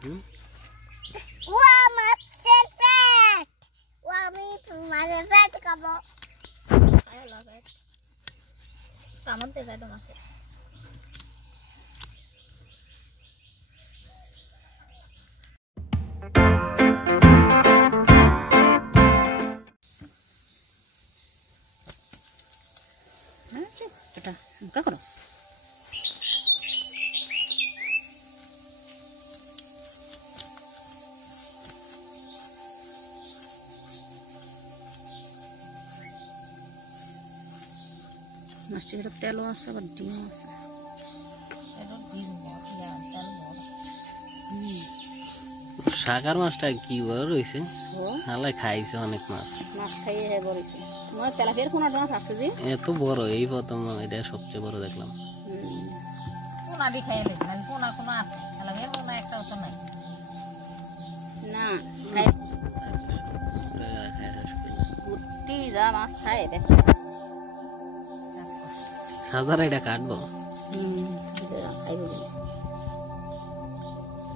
মাছের পেট আমি মাছের পেট খাবো কেমন পেট মাছের এটা মুখা করো মাছটির ভিতরে তেলও আছে আবার ডিম আছে সাগর মাছটা কি বড় রয়েছে হালাই খাইছে অনেক মাছ মাছ খাইয়ে হে বড়ইছে তোমার তেলাপিয়ার কোন মাছ আছে জি এত বড় এই প্রথম এটা সবচেয়ে বড় দেখলাম কোনা দি খাইয়ে দেখলাম কোনা কোনা আছে তেলাপিয়ার কোনা একটাও তো নাই না খাই গুটি যা মাছ খায় দেখো হাজার এটা কাটবো খাইব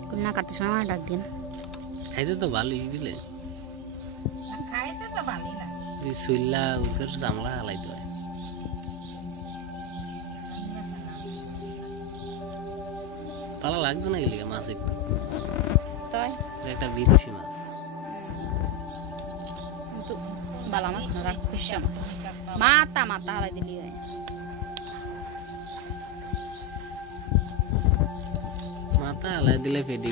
কোনা কাটতে সময় ডাক দিন খাইতে তো ভালোই দিলে খাইতে তো ভালোই না এই সুইল্লা উঠে জামলা হালাইতে হয় তালা লাগবে না গেলে মাছ একটু তাই একটা বিদেশি মাছ তো বালা মাছ না রাখ পিসা মাথা মাথা হালাই দিলি হয় মাথা হালাই দিলে পেটি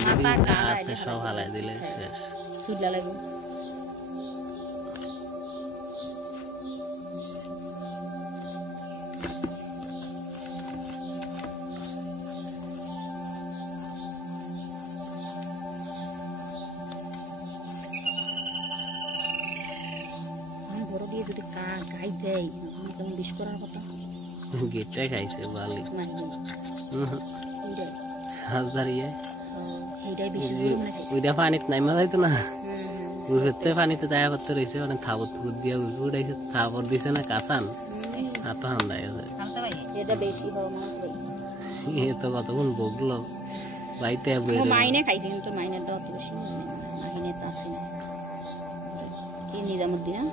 আছে সব হালাই দিলে শেষ সুইলা লাগবে বড় দিয়ে যদি গাই দেয় কেমন বিষ করার কথা গেটটা খাইছে ভালো ওইটা পানিতে নাইমা যাইতো না উঠতে পানিতে যায় করতে রয়েছে অনেক থাবর থুবর দিয়ে উঠাইছে থাবর দিছে না কাঁচান আর তো হান্দাই আছে এ তো কতক্ষণ বকলো বাড়িতে মাইনে খাইছে কিন্তু মাইনেটা অত বেশি মাইনে তো আছে না কি নিজামুদ্দিন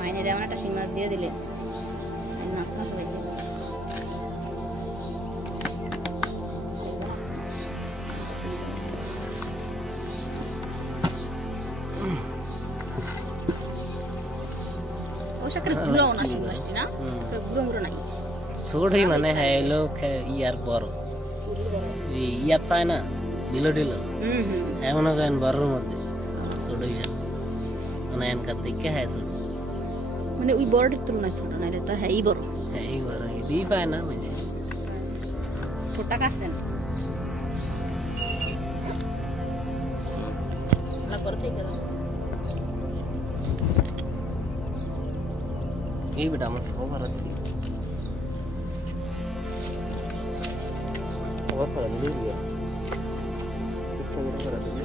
মাইনে যেমন একটা সিং মাছ দিয়ে দিলে ছোটই মানে হ্যাঁ এলো ইয়ার বড় ইয়ার পায় না ঢিলো ঢিলো এমন বড়োর মধ্যে ছোটই মানে এনকার থেকে হ্যাঁ ছোট মানে ওই বড়টার তুলনায় ছোট না এটা হ্যাঁ এই বড় হ্যাঁ এই বড় এদিই পায় না মানে ছোটা কাছেন এই বেটা আমার খবর আছে খবর করা দিলে ইচ্ছা করে করা দিলে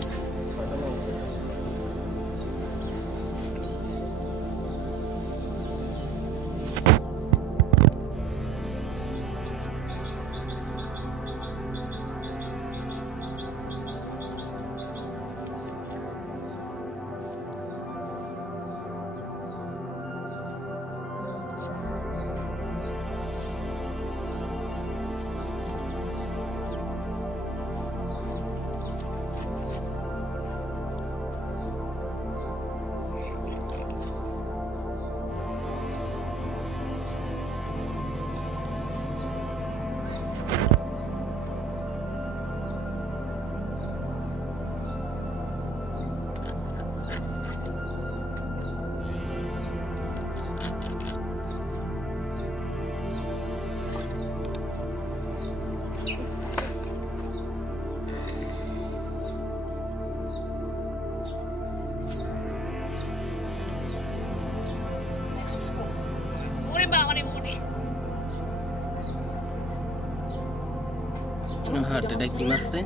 হ্যাঁ এটা কি মাছ রে?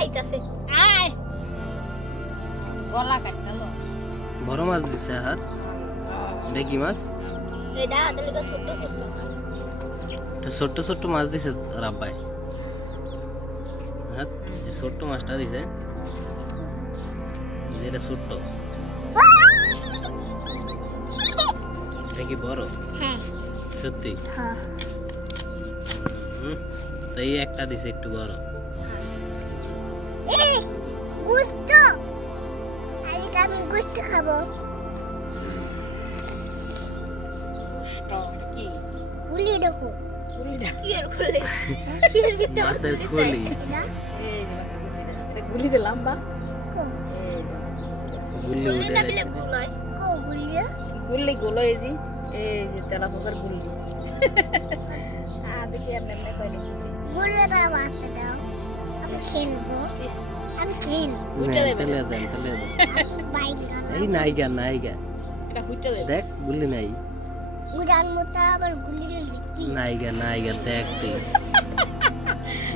আইতাছে আয় গলা কাটলো বড় মাছ দিছে হাত। এটা কি মাছ? এটা আদলে ছোট ছোট মাছ এটা ছোট ছোট মাছ দিছে রাব্বাই। হ্যাঁ এই ছোট মাছটা দিছে, যেটা ছোট। এটা কি বড়? হ্যাঁ সত্যি? হ্যাঁ তো এই একটা দিছে একটু বড়। এই গুস্ত আজকে আমি গুস্ত খাবো। কি গুলি দেখো গুলিটা কি এর গুলি কি এর কি মাছের খুলি। না এই যে এটা গুলিতে লম্বা গুলি গুলি উঠে না বিলে গুলয় কো গুলি গুলি গুলো এই যে তেলা পোকার গুলি দেখি এমনি কইলে গুলি না মারতে দাও আমি খেলবো আমি খেলবো চলে যায় বাইক এই নাইগা নাইগা এটা হুইটা দেব দেখ গুলি নাই। উড়ান মতো আবার গুলি দেখবি নাইগা নাইগা দেখ তুই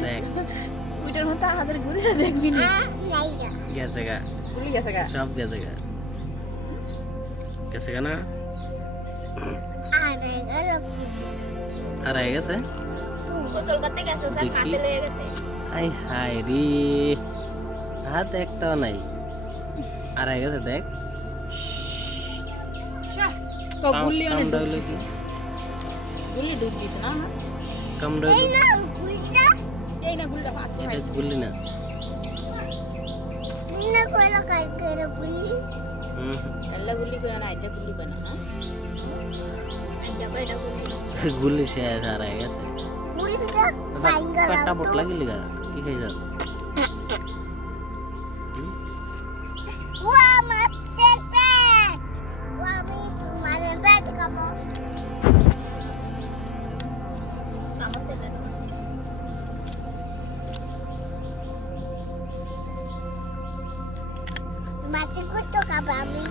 দেখ হুইটার মতো হাজার গুলিটা দেখবি না নাইগা গেছে গা, গুলি গেছে গা সব গেছে গা, গেছে গা না আরে গরম আর আই গেছে। গোসল করতে গেছে স্যার মাছে লয়ে গেছে হাই হাই রে, হাত একটাও নাই। আর আই গেছে দেখ। তো গুলি অনেক কামড়া হইলো কি? গুলি ডুব দিছে না কামড়া এই হইলো? না গুলিটা এই না গুলিটা পাচ্ছে এটা গুলি না। না কইলো কাই করে গুলি কাল্লা গুলি কই না আইজা গুলি কই না হ্যাঁ আচ্ছা কইটা গুলি গুলি শেষ আর আই গেছে। গুলিটা বাইঙ্গা কাটা পট লাগিলি গা কি খাইছ? ওয়া মাছের পেট ওয়া আমি মাছের পেট খাবো কামতে দেন মাছের গুস্ত খাবো আমি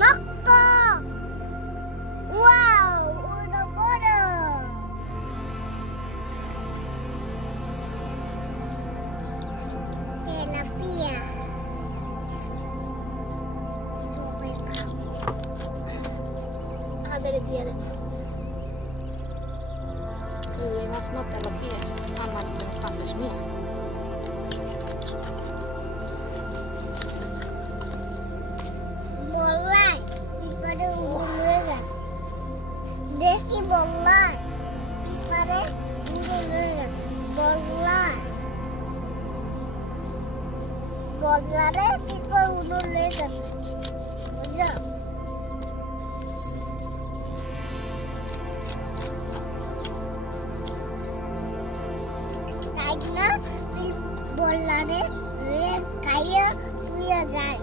নক্ত ওয়াও ওটা বড় তেলাপিয়া আদরে দিয়ে দেন এই মাছ না তেলা পিয়া আমার 50 মিনিট বললাই পিপারে উড়ে গেছে দেখি বললাই পিপারে উড়ে গেছে বললাই বললারে পিপারে উড়ে গেছে বুঝছো তাই না বললারে কাইয়া পুড়ে যায়